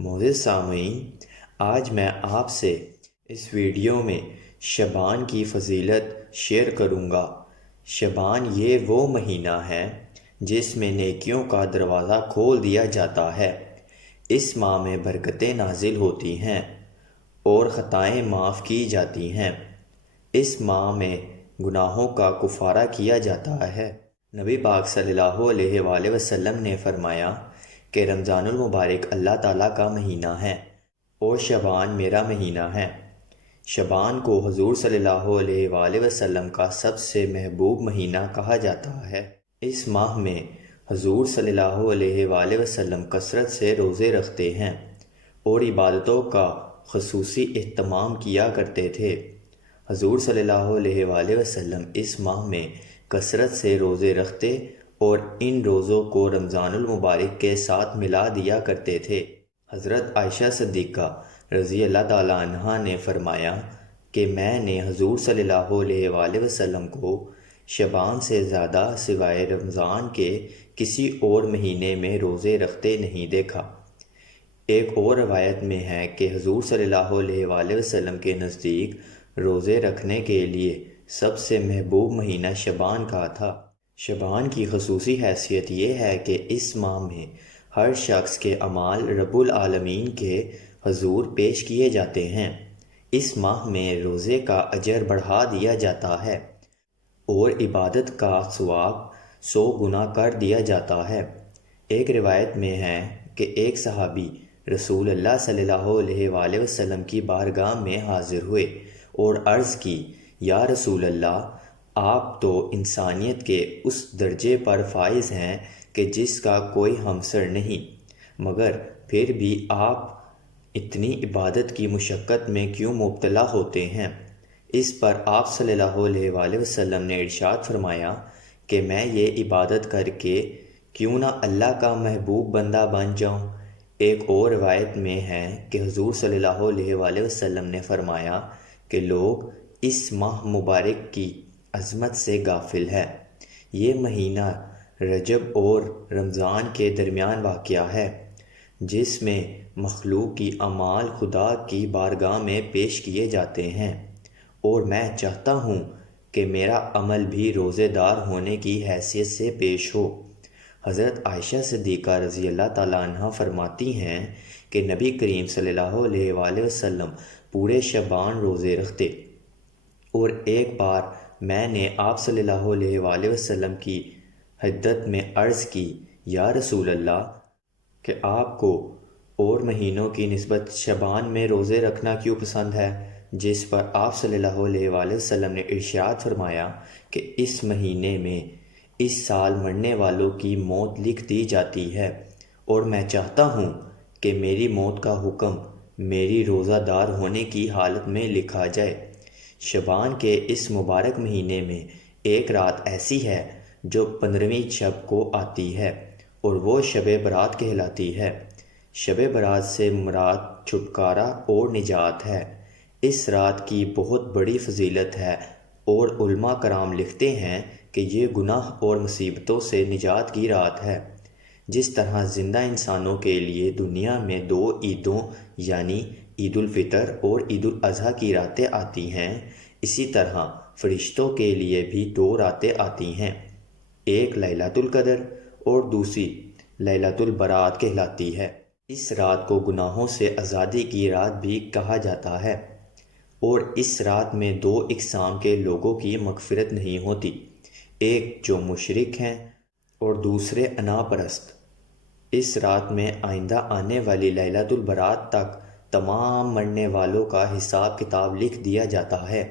معزز سامعین، آج میں آپ سے اس ویڈیو میں شعبان کی فضیلت شیئر کروں گا۔ شعبان یہ وہ مہینہ ہے جس میں نیکیوں کا دروازہ کھول دیا جاتا ہے۔ اس ماہ میں برکتیں نازل ہوتی ہیں اور خطائیں معاف کی جاتی ہیں۔ اس ماہ میں گناہوں کا کفارہ کیا جاتا ہے۔ نبی پاک صلی اللہ علیہ وآلہ وسلم نے فرمایا کہ رمضان المبارک اللہ تعالیٰ کا مہینہ ہے اور شعبان میرا مہینہ ہے۔ شعبان کو حضور صلی اللہ علیہ وآلہ وسلم کا سب سے محبوب مہینہ کہا جاتا ہے۔ اس ماہ میں حضور صلی اللہ علیہ وآلہ وسلم کثرت سے روزے رکھتے ہیں اور عبادتوں کا خصوصی اہتمام کیا کرتے تھے۔ حضور صلی اللہ علیہ وآلہ وسلم اس ماہ میں کثرت سے روزے رکھتے اور ان روزوں کو رمضان المبارک کے ساتھ ملا دیا کرتے تھے۔ حضرت عائشہ صدیقہ رضی اللہ تعالیٰ عنہا نے فرمایا کہ میں نے حضور صلی اللہ علیہ وآلہ وسلم کو شعبان سے زیادہ سوائے رمضان کے کسی اور مہینے میں روزے رکھتے نہیں دیکھا۔ ایک اور روایت میں ہے کہ حضور صلی اللہ علیہ وآلہ وسلم کے نزدیک روزے رکھنے کے لیے سب سے محبوب مہینہ شعبان کا تھا۔ شعبان کی خصوصی حیثیت یہ ہے کہ اس ماہ میں ہر شخص کے اعمال رب العالمین کے حضور پیش کیے جاتے ہیں۔ اس ماہ میں روزے کا اجر بڑھا دیا جاتا ہے اور عبادت کا ثواب 100 گنا کر دیا جاتا ہے۔ ایک روایت میں ہے کہ ایک صحابی رسول اللہ صلی اللہ علیہ وآلہ وسلم کی بارگاہ میں حاضر ہوئے اور عرض کی، یا رسول اللہ، آپ تو انسانیت کے اس درجے پر فائز ہیں کہ جس کا کوئی ہمسر نہیں، مگر پھر بھی آپ اتنی عبادت کی مشقت میں کیوں مبتلا ہوتے ہیں؟ اس پر آپ صلی اللہ علیہ وآلہ وسلم نے ارشاد فرمایا کہ میں یہ عبادت کر کے کیوں نہ اللہ کا محبوب بندہ بن جاؤں۔ ایک اور روایت میں ہے کہ حضور صلی اللہ علیہ وآلہ وسلم نے فرمایا کہ لوگ اس ماہ مبارک کی عظمت سے غافل ہے۔ یہ مہینہ رجب اور رمضان کے درمیان واقع ہے، جس میں مخلوق کی اعمال خدا کی بارگاہ میں پیش کیے جاتے ہیں، اور میں چاہتا ہوں کہ میرا عمل بھی روزے دار ہونے کی حیثیت سے پیش ہو۔ حضرت عائشہ صدیقہ رضی اللہ تعالیٰ عنہ فرماتی ہیں کہ نبی کریم صلی اللہ علیہ وآلہ وسلم پورے شعبان روزے رکھتے، اور ایک بار میں نے آپ صلی اللہ علیہ وآلہ وسلم کی حدت میں عرض کی، یا رسول اللہ، کہ آپ کو اور مہینوں کی نسبت شعبان میں روزے رکھنا کیوں پسند ہے؟ جس پر آپ صلی اللہ علیہ وآلہ وسلم نے ارشاد فرمایا کہ اس مہینے میں اس سال مرنے والوں کی موت لکھ دی جاتی ہے، اور میں چاہتا ہوں کہ میری موت کا حکم میری روزہ دار ہونے کی حالت میں لکھا جائے۔ شعبان کے اس مبارک مہینے میں ایک رات ایسی ہے جو 15ویں شب کو آتی ہے، اور وہ شب برات کہلاتی ہے۔ شب برات سے مراد چھٹکارا اور نجات ہے۔ اس رات کی بہت بڑی فضیلت ہے، اور علماء کرام لکھتے ہیں کہ یہ گناہ اور مصیبتوں سے نجات کی رات ہے۔ جس طرح زندہ انسانوں کے لیے دنیا میں 2 عیدوں یعنی عید الفطر اور عید الاضحیٰ کی راتیں آتی ہیں، اسی طرح فرشتوں کے لیے بھی 2 راتیں آتی ہیں، ایک لیلۃ القدر اور دوسری لیلۃ البرات کہلاتی ہے۔ اس رات کو گناہوں سے آزادی کی رات بھی کہا جاتا ہے، اور اس رات میں 2 اقسام کے لوگوں کی مغفرت نہیں ہوتی، ایک جو مشرک ہیں اور دوسرے انا پرست۔ اس رات میں آئندہ آنے والی لیلۃ البرات تک تمام مرنے والوں کا حساب کتاب لکھ دیا جاتا ہے۔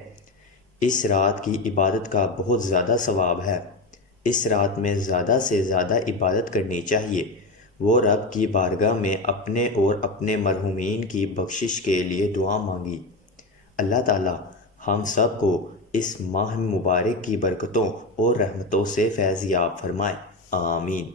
اس رات کی عبادت کا بہت زیادہ ثواب ہے۔ اس رات میں زیادہ سے زیادہ عبادت کرنی چاہیے۔ وہ رب کی بارگاہ میں اپنے اور اپنے مرحومین کی بخشش کے لیے دعا مانگی۔ اللہ تعالی ہم سب کو اس ماہ مبارک کی برکتوں اور رحمتوں سے فیض یاب فرمائے، آمین۔